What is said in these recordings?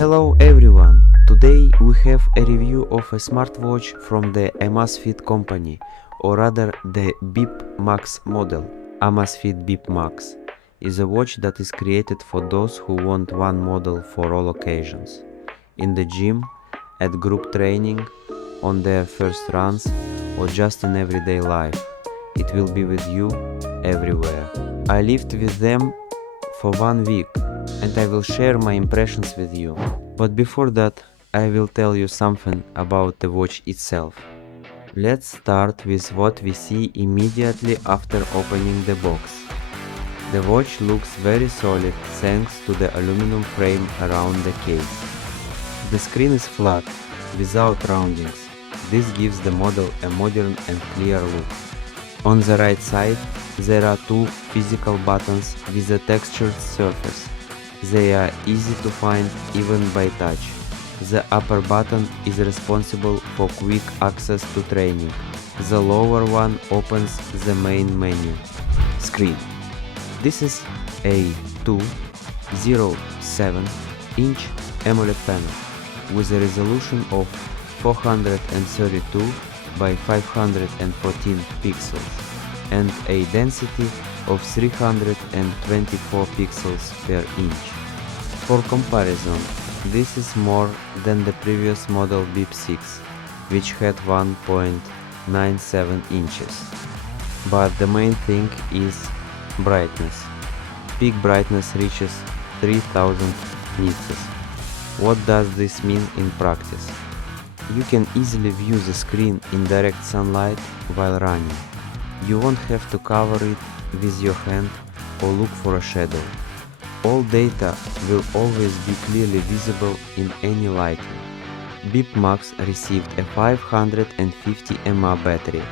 Hello everyone! Today we have a review of a smartwatch from the Amazfit company, or rather the Bip Max model. Amazfit Bip Max is a watch that is created for those who want one model for all occasions. In the gym, at group training, on their first runs, or just in everyday life. It will be with you everywhere. I lived with them for 1 week and I will share my impressions with you. But before that, I will tell you something about the watch itself. Let's start with what we see immediately after opening the box. The watch looks very solid thanks to the aluminum frame around the case. The screen is flat, without roundings. This gives the model a modern and clear look. On the right side, there are two physical buttons with a textured surface. They are easy to find even by touch. The upper button is responsible for quick access to training. The lower one opens the main menu. Screen. This is a 207-inch AMOLED panel with a resolution of 432 by 514 pixels and a density of 324 pixels per inch. For comparison, this is more than the previous model Bip 6, which had 1.97 inches. But the main thing is brightness. Peak brightness reaches 3000 nits. What does this mean in practice? You can easily view the screen in direct sunlight while running. You won't have to cover it with your hand or look for a shadow. All data will always be clearly visible in any lighting. Bip Max received a 550 mAh battery.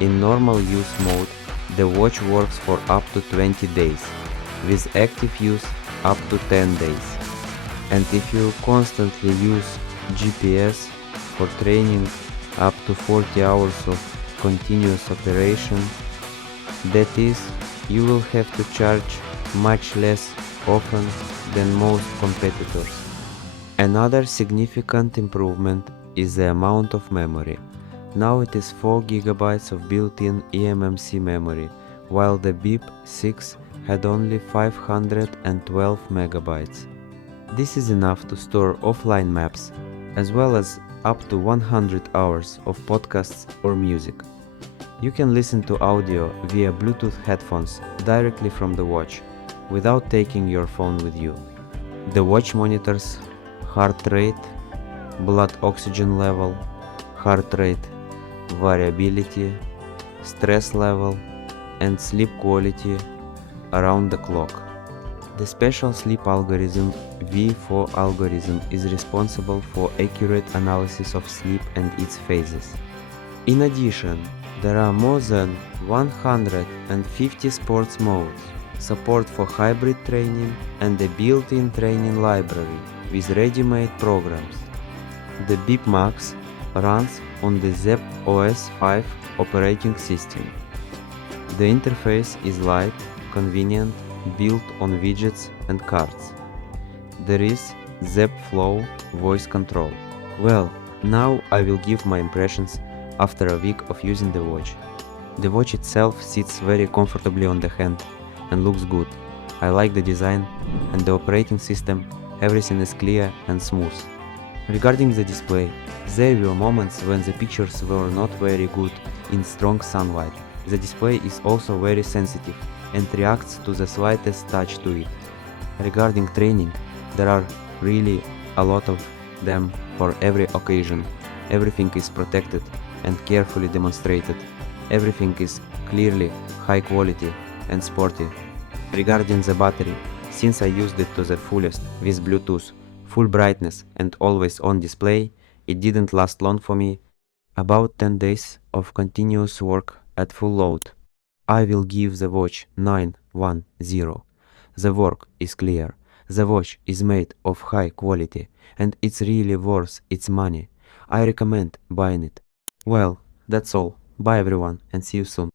In normal use mode, the watch works for up to 20 days, with active use up to 10 days. And if you constantly use GPS for training, up to 40 hours of continuous operation, that is, you will have to charge much less often than most competitors. Another significant improvement is the amount of memory. Now it is 4 GB of built-in eMMC memory, while the Bip 6 had only 512 MB. This is enough to store offline maps, as well as up to 100 hours of podcasts or music. You can listen to audio via Bluetooth headphones directly from the watch, without taking your phone with you. The watch monitors heart rate, blood oxygen level, heart rate variability, stress level, and sleep quality around the clock. The special sleep algorithm V4 algorithm is responsible for accurate analysis of sleep and its phases. In addition, there are more than 150 sports modes, support for hybrid training, and a built-in training library with ready-made programs. The Bip Max runs on the Zepp OS 5 operating system. The interface is light, convenient, built on widgets and cards. There is Zepp Flow voice control. Well, now I will give my impressions after a week of using the watch. The watch itself sits very comfortably on the hand and looks good. I like the design and the operating system, everything is clear and smooth. Regarding the display, there were moments when the pictures were not very good in strong sunlight. The display is also very sensitive and reacts to the slightest touch to it. Regarding training, there are really a lot of them for every occasion. Everything is protected and carefully demonstrated. Everything is clearly high quality and sporty. Regarding the battery, since I used it to the fullest with Bluetooth, full brightness and always on display, it didn't last long for me. About 10 days of continuous work at full load. I will give the watch 910. The work is clear. The watch is made of high quality and it's really worth its money. I recommend buying it. Well, that's all. Bye everyone and see you soon.